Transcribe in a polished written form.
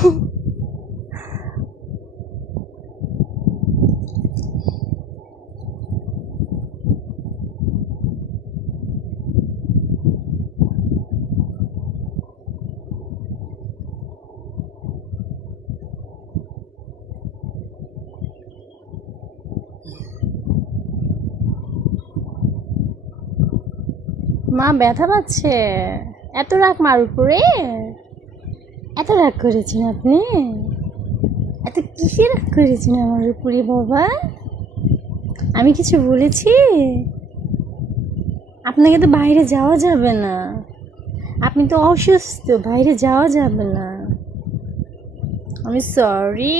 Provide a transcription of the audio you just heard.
মা ব্যথা পাচ্ছে? এত রাগ মার উপরে? এত রাগ করেছেন আপনি? এত কিসে রাগ করেছেন আমার উপরে বাবা? আমি কিছু বলেছি? আপনাকে তো বাইরে যাওয়া যাবে না, আপনি তো অসুস্থ, বাইরে যাওয়া যাবে না। আমি সরি।